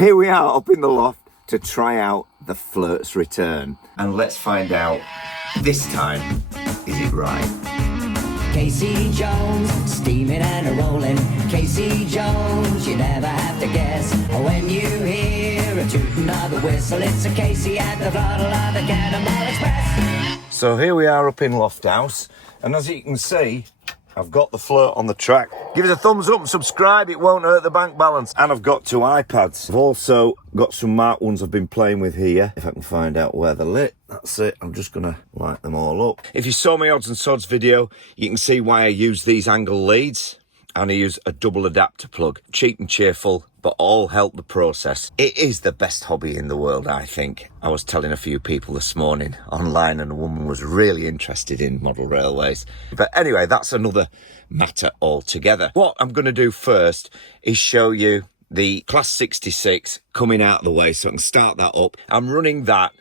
Here we are up in the loft to try out the Flirt's return. And let's find out, this time, is it right? Casey Jones, steaming and a-rolling. Casey Jones, you never have to guess. When you hear a tooting of the whistle, it's a Casey at the throttle of the Cannonball Express. So here we are up in Loft House, and as you can see, I've got the Flirt on the track. Give us a thumbs up and subscribe, it won't hurt the bank balance. And I've got 2 iPads. I've also got some Mark 1s I've been playing with here. If I can find out where they're lit, that's it. I'm just gonna light them all up. If you saw my odds and sods video, you can see why I use these angle leads. And I use a double adapter plug. Cheap and cheerful, but all help the process. It is the best hobby in the world, I think. I was telling a few people this morning online, and a woman was really interested in model railways. But anyway, that's another matter altogether. What I'm going to do first is show you the Class 66 coming out of the way, so I can start that up. I'm running that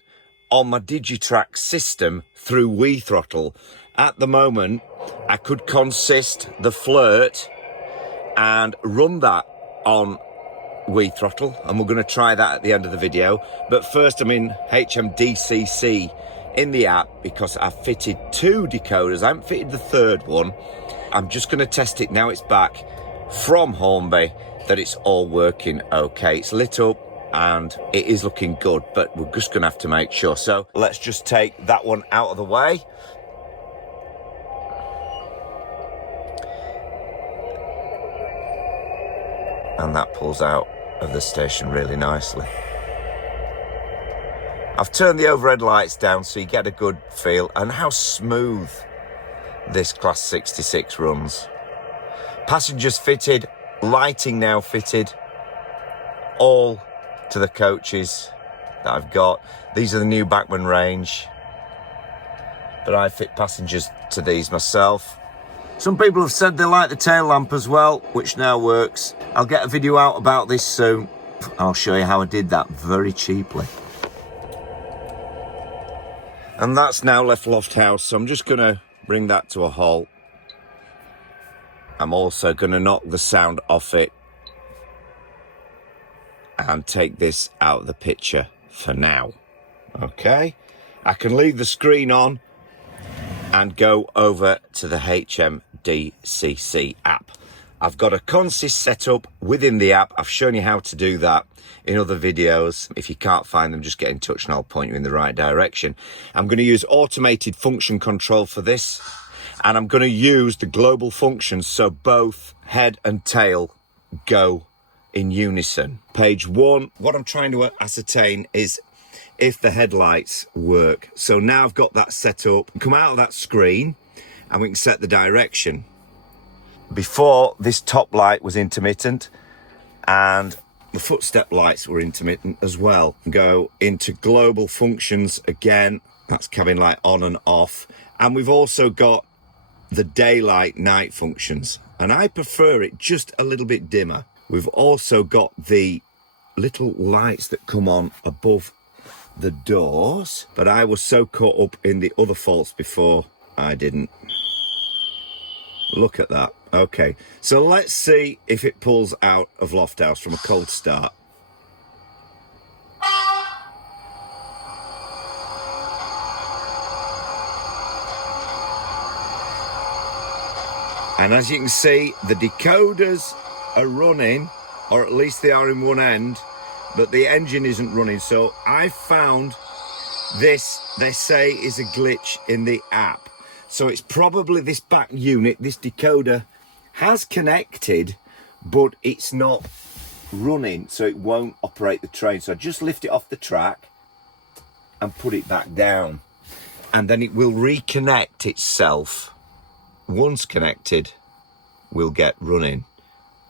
on my Digitrax system through WITHROTTLE. At the moment, I could consist the Flirt and run that on WITHROTTLE, and we're going to try that at the end of the video. But first, I'm in HMDCC in the app because I've fitted 2 decoders. I haven't fitted the 3rd one. I'm just going to test it now it's back from Hornby that it's all working okay. It's lit up and it is looking good, but we're just going to have to make sure. So let's just take that one out of the way. And that pulls out of the station really nicely. I've turned the overhead lights down so you get a good feel and how smooth this Class 66 runs. Passengers fitted, lighting now fitted, all to the coaches that I've got. These are the new Bachmann range, but I fit passengers to these myself. Some people have said they like the tail lamp as well, which now works. I'll get a video out about this soon. I'll show you how I did that very cheaply. And that's now left Loft House, so I'm just going to bring that to a halt. I'm also going to knock the sound off it and take this out of the picture for now. Okay, I can leave the screen on and go over to the HMDCC app. I've got a consist set up within the app. I've shown you how to do that in other videos. If you can't find them, just get in touch and I'll point you in the right direction. I'm going to use automated function control for this, and I'm going to use the global functions so both head and tail go in unison. Page 1, what I'm trying to ascertain is if the headlights work. So now I've got that set up. Come out of that screen and we can set the direction. Before, this top light was intermittent and the footstep lights were intermittent as well. Go into global functions again. That's cabin light on and off. And we've also got the daylight night functions, and I prefer it just a little bit dimmer. We've also got the little lights that come on above the doors, but I was so caught up in the other faults before I didn't look at that. Okay, so let's see if it pulls out of Loft House from a cold start. And as you can see, the decoders are running, or at least they are in one end, but the engine isn't running. So I found this, they say, is a glitch in the app. So it's probably this back unit, this decoder has connected, but it's not running, so it won't operate the train. So I just lift it off the track and put it back down, and then it will reconnect itself. Once connected, we'll get running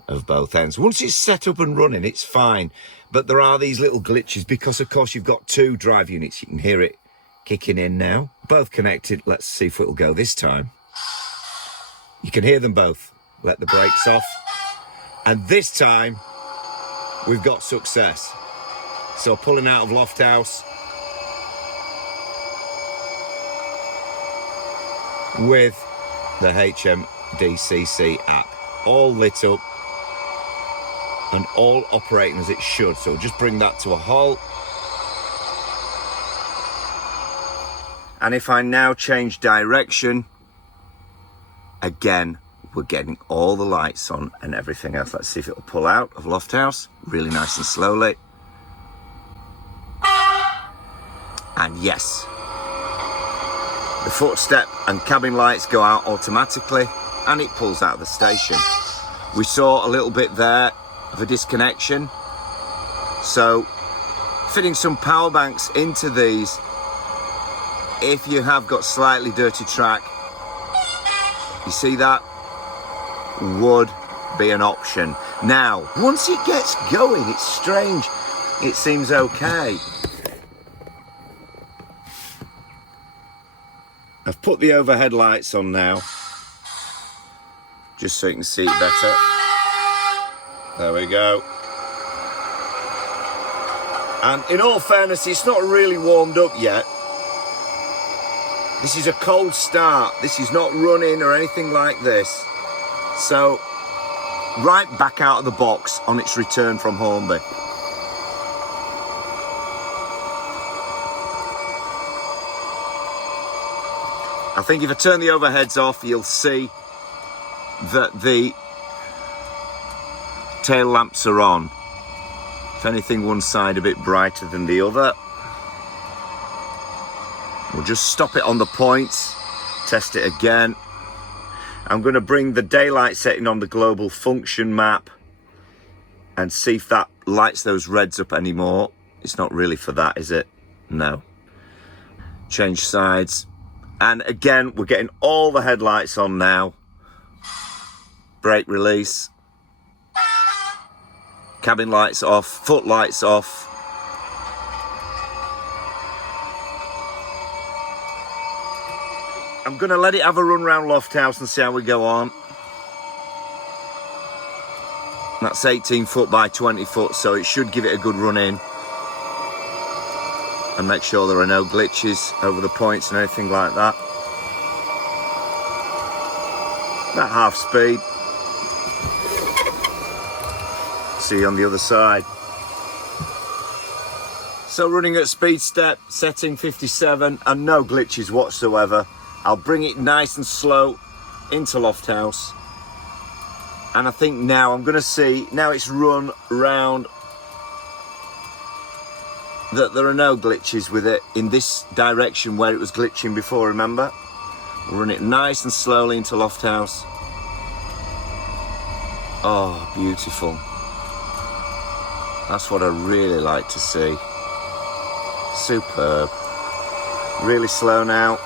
of both ends. Once it's set up and running, it's fine. But there are these little glitches because, of course, you've got 2 drive units. You can hear it kicking in now. Both connected. Let's see if it'll go this time. You can hear them both. Let the brakes off. And this time, we've got success. So pulling out of Loft House with the HMDCC app, all lit up. and all operating as it should. So just bring that to a halt. And if I now change direction, again, we're getting all the lights on and everything else. Let's see if it'll pull out of Loft House, really nice and slowly. And yes, the footstep and cabin lights go out automatically and it pulls out of the station. We saw a little bit there of a disconnection. So fitting some power banks into these, if you have got slightly dirty track, you see that, would be an option. Now, once it gets going, it's strange. It seems okay. I've put the overhead lights on now, just so you can see it better. There we go. And in all fairness, it's not really warmed up yet. This is a cold start. This is not running or anything like this. So, right back out of the box on its return from Hornby. I think if I turn the overheads off, you'll see that the tail lamps are on. If anything, one side a bit brighter than the other. We'll just stop it on the points, test it again. I'm going to bring the daylight setting on the global function map and see if that lights those reds up anymore. It's not really for that, is it? No. Change sides. And again, we're getting all the headlights on now. Brake release. Cabin lights off, foot lights off. I'm going to let it have a run round Loft House and see how we go on. That's 18 foot by 20 foot, so it should give it a good run in. And make sure there are no glitches over the points and anything like that. About half speed. See you on the other side. So running at speed step, setting 57 and no glitches whatsoever. I'll bring it nice and slow into Loft House. And I think now I'm going to see, now it's run round, that there are no glitches with it in this direction where it was glitching before, remember? We'll run it nice and slowly into Loft House. Oh, beautiful. That's what I really like to see. Superb. Really slow now.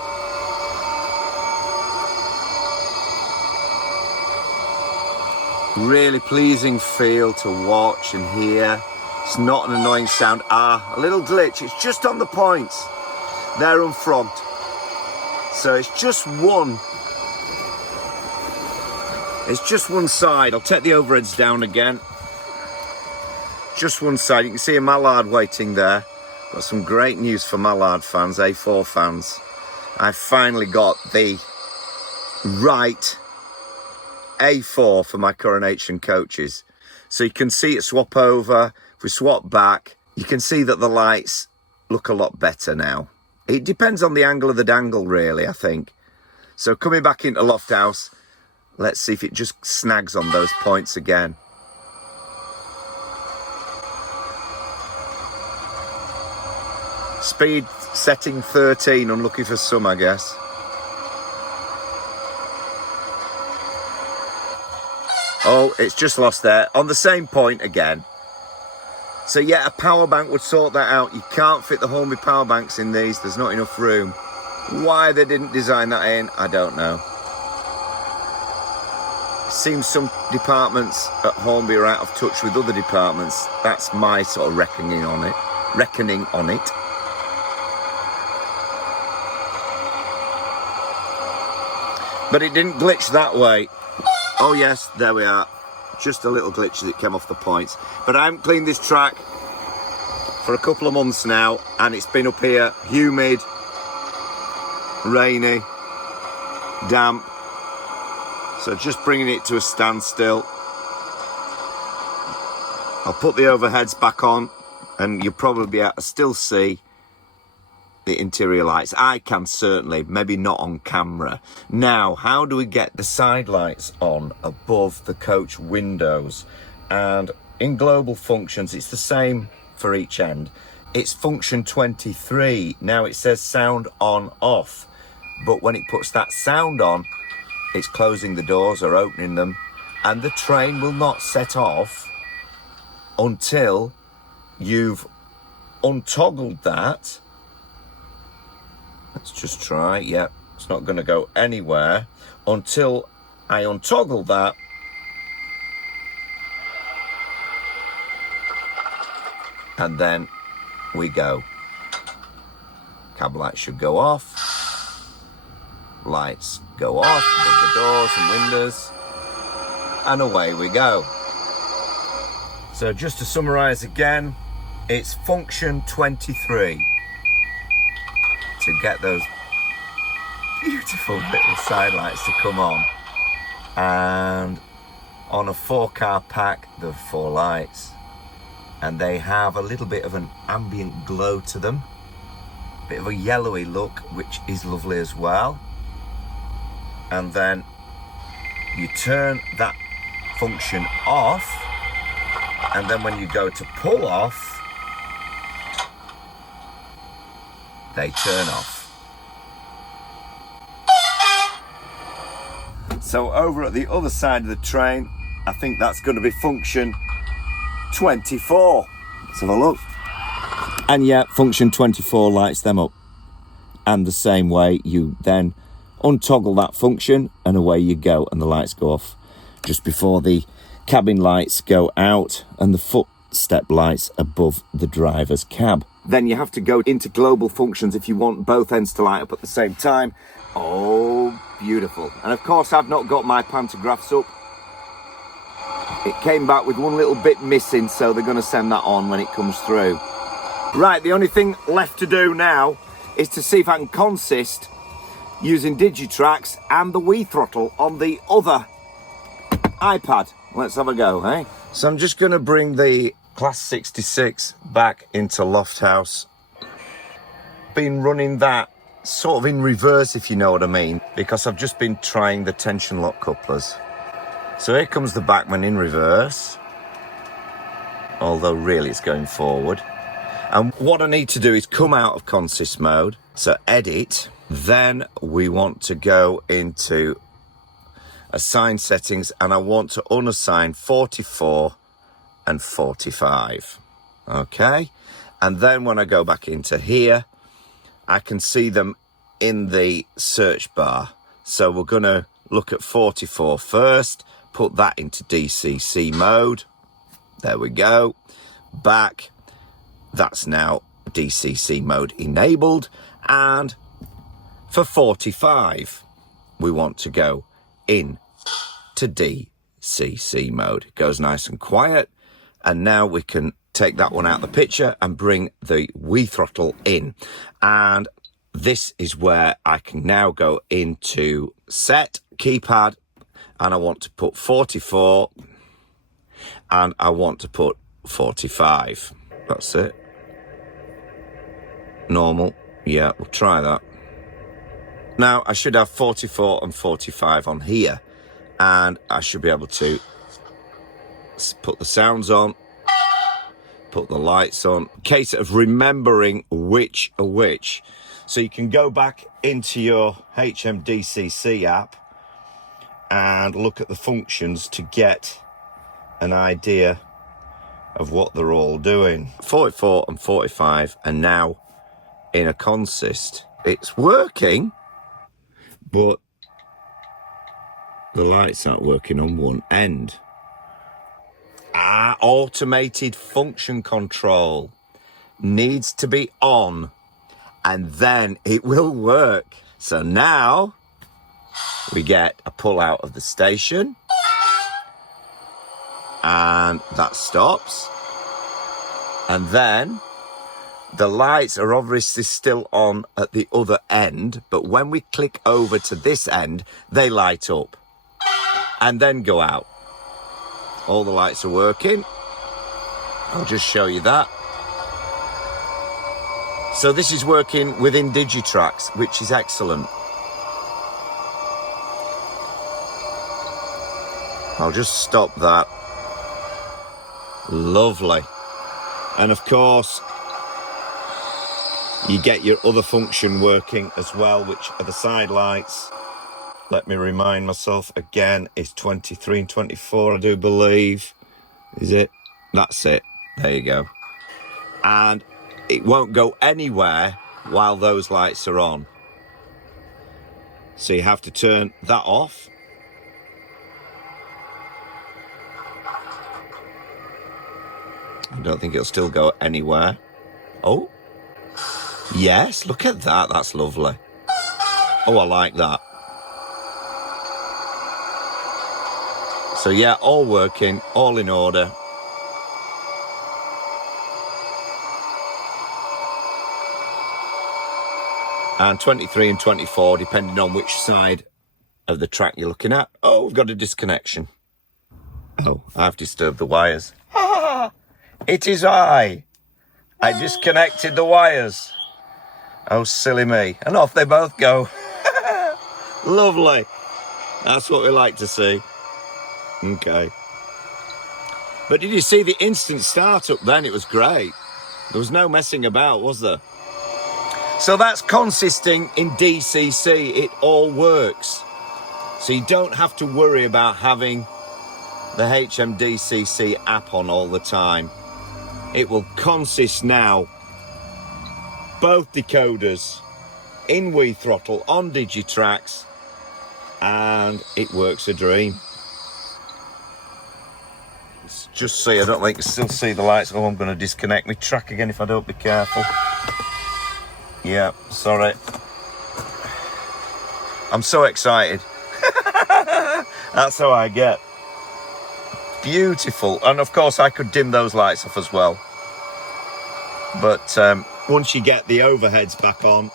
Really pleasing feel to watch and hear. It's not an annoying sound. A little glitch. It's just on the points. They're unfrogged. So it's just one. It's just one side. I'll take the overheads down again. Just one side. You can see a mallard waiting there. Got some great news for mallard fans, A4 fans. I finally got the right A4 for my Coronation coaches. So you can see it swap over. If we swap back, you can see that the lights look a lot better now. It depends on the angle of the dangle, really, I think. So coming back into Loft House, let's see if it just snags on those points again. Speed setting 13, unlucky for some, I guess. Oh, it's just lost there. On the same point again. So yeah, a power bank would sort that out. You can't fit the Hornby power banks in these. There's not enough room. Why they didn't design that in, I don't know. Seems some departments at Hornby are out of touch with other departments. That's my sort of reckoning on it. But it didn't glitch that way. Oh yes, there we are. Just a little glitch as it came off the points. But I haven't cleaned this track for a couple of months now, and it's been up here humid, rainy, damp. So just bringing it to a standstill. I'll put the overheads back on and you'll probably be able to still see the interior lights. I can certainly, maybe not on camera. Now, how do we get the side lights on above the coach windows? And in global functions, it's the same for each end. It's function 23. Now it says sound on off, but when it puts that sound on, it's closing the doors or opening them, and the train will not set off until you've untoggled that. Let's just try. Yep, it's not going to go anywhere until I untoggle that. And then we go. Cab lights should go off. Lights go off above the doors and windows. And away we go. So just to summarise again, it's function 23 to get those beautiful little side lights to come on. And on a 4-car pack, there are 4 lights. And they have a little bit of an ambient glow to them. A bit of a yellowy look, which is lovely as well. And then you turn that function off, and then when you go to pull off, they turn off. So over at the other side of the train, I think that's going to be function 24. Let's have a look. And yeah, function 24 lights them up. And the same way, you then untoggle that function and away you go, and the lights go off just before the cabin lights go out and the footstep lights above the driver's cab. Then you have to go into global functions if you want both ends to light up at the same time. Oh, beautiful. And of course, I've not got my pantographs up. It came back with one little bit missing, so they're going to send that on when it comes through. Right, the only thing left to do now is to see if I can consist using Digitrax and the WITHROTTLE on the other iPad. Let's have a go, eh? So I'm just going to bring the Class 66 back into Lofthouse. Been running that sort of in reverse, if you know what I mean, because I've just been trying the tension lock couplers. So here comes the Bachmann in reverse, although really it's going forward. And what I need to do is come out of consist mode, so edit. Then we want to go into assign settings, and I want to unassign 44 and 45. Okay, and then when I go back into here, I can see them in the search bar. So we're going to look at 44 first, put that into DCC mode. There we go. Back. That's now DCC mode enabled. And for 45, we want to go in to DCC mode. It goes nice and quiet. And now we can take that one out of the picture and bring the WITHROTTLE in. And this is where I can now go into set keypad, and I want to put 44 and I want to put 45. That's it. Normal. Yeah, we'll try that. Now I should have 44 and 45 on here, and I should be able to put the sounds on, put the lights on. Case of remembering which are which. So you can go back into your HMDCC app and look at the functions to get an idea of what they're all doing. 44 and 45 are now in a consist. It's working, but the lights aren't working on one end. Automated function control needs to be on, and then it will work. So now we get a pull out of the station, and that stops. And then the lights are obviously still on at the other end, but when we click over to this end, they light up and then go out. All the lights are working. I'll just show you that. So this is working within Digitrax, which is excellent. I'll just stop that. Lovely. And of course, you get your other function working as well, which are the side lights. Let me remind myself again, it's 23 and 24, I do believe. Is it? That's it. There you go. And it won't go anywhere while those lights are on. So you have to turn that off. I don't think it'll still go anywhere. Oh, yes, look at that. That's lovely. Oh, I like that. So yeah, all working, all in order. And 23 and 24, depending on which side of the track you're looking at. Oh, we've got a disconnection. Oh, I've disturbed the wires. It is I disconnected the wires. Oh, silly me. And off they both go. Lovely. That's what we like to see. Okay. But did you see the instant start up then? It was great. There was no messing about, was there? So that's consisting in DCC. It all works. So you don't have to worry about having the HMDCC app on all the time. It will consist now both decoders in WITHROTTLE on Digitrax, and it works a dream. Let's just see, I don't think you can still see the lights. Oh, I'm going to disconnect my track again if I don't be careful. Yeah, sorry. I'm so excited. That's how I get. Beautiful. And of course I could dim those lights off as well. But once you get the overheads back on,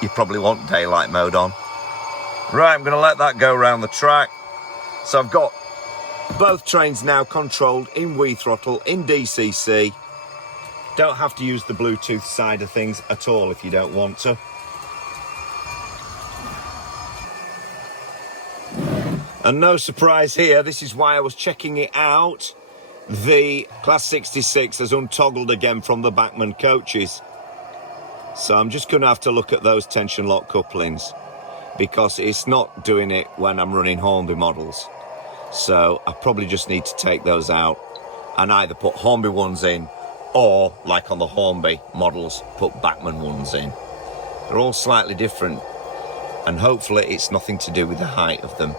you probably want daylight mode on. Right, I'm going to let that go around the track. So I've got both trains now controlled in WITHROTTLE, in DCC. Don't have to use the Bluetooth side of things at all if you don't want to. And no surprise here, this is why I was checking it out. The Class 66 has untoggled again from the Bachmann coaches. So I'm just going to have to look at those tension lock couplings, because it's not doing it when I'm running Hornby models. So I probably just need to take those out and either put Hornby ones in, or like on the Hornby models, put Bachmann ones in. They're all slightly different, and hopefully it's nothing to do with the height of them.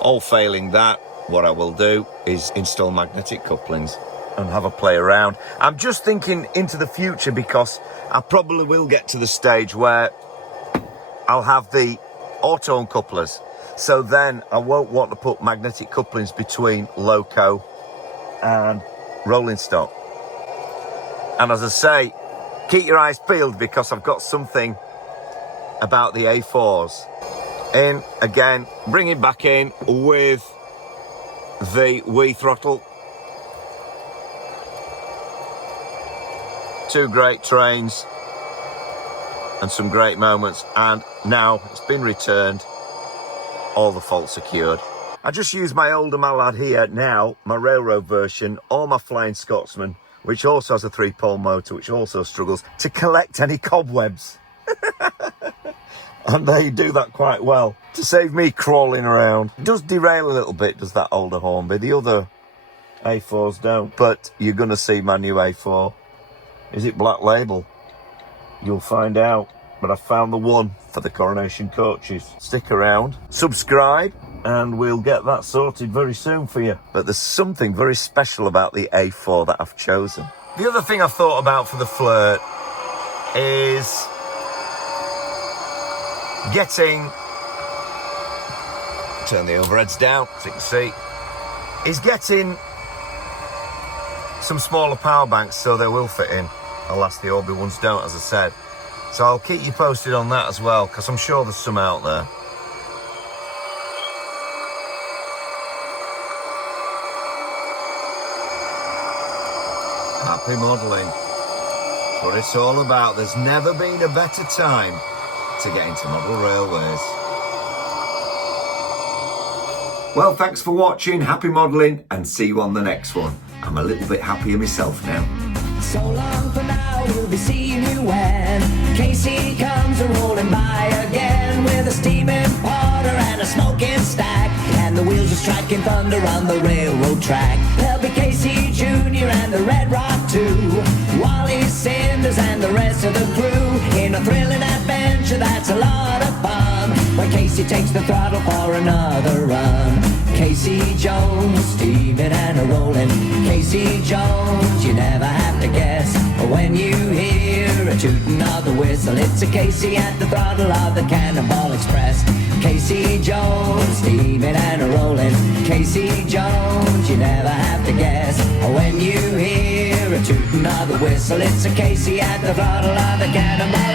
All failing that, what I will do is install magnetic couplings and have a play around. I'm just thinking into the future, because I probably will get to the stage where I'll have the auto uncouplers. So then I won't want to put magnetic couplings between loco and rolling stock. And as I say, keep your eyes peeled, because I've got something about the A4s. In again, bring it back in with the WITHROTTLE. Two great trains and some great moments, and now it's been returned, all the faults are cured. I just use my older Mallard here now, my railroad version, or my Flying Scotsman, which also has a 3-pole motor, which also struggles to collect any cobwebs. And they do that quite well to save me crawling around. It does derail a little bit, does that older Hornby. The other A4s don't, but you're going to see my new A4. Is it Black Label? You'll find out. But I found the one for the Coronation coaches. Stick around, subscribe, and we'll get that sorted very soon for you. But there's something very special about the A4 that I've chosen. The other thing I've thought about for the Flirt is getting, turn the overheads down so you can see, is getting some smaller power banks so they will fit in. Alas, the Hornby ones don't, as I said. So I'll keep you posted on that as well, because I'm sure there's some out there. Happy modelling. That's what it's all about. There's never been a better time to get into model railways. Well, thanks for watching. Happy modelling, and see you on the next one. I'm a little bit happier myself now. So long for now, we'll be seeing you when Casey comes a-rolling by again with a steaming porter and a smoking stack, and the wheels are striking thunder on the railroad track. There'll be Casey Jr. and the Red Rock too, Wally Cinders and the rest of the crew, in a thrilling adventure that's a lot of fun, when Casey takes the throttle for another run. Casey Jones, steaming and a-rolling. Casey Jones, you never have to guess. When you hear a tooting of the whistle, it's a Casey at the throttle of the Cannonball Express. Casey Jones, steaming and a-rolling. Casey Jones, you never have to guess. When you hear a tooting of the whistle, it's a Casey at the throttle of the Cannonball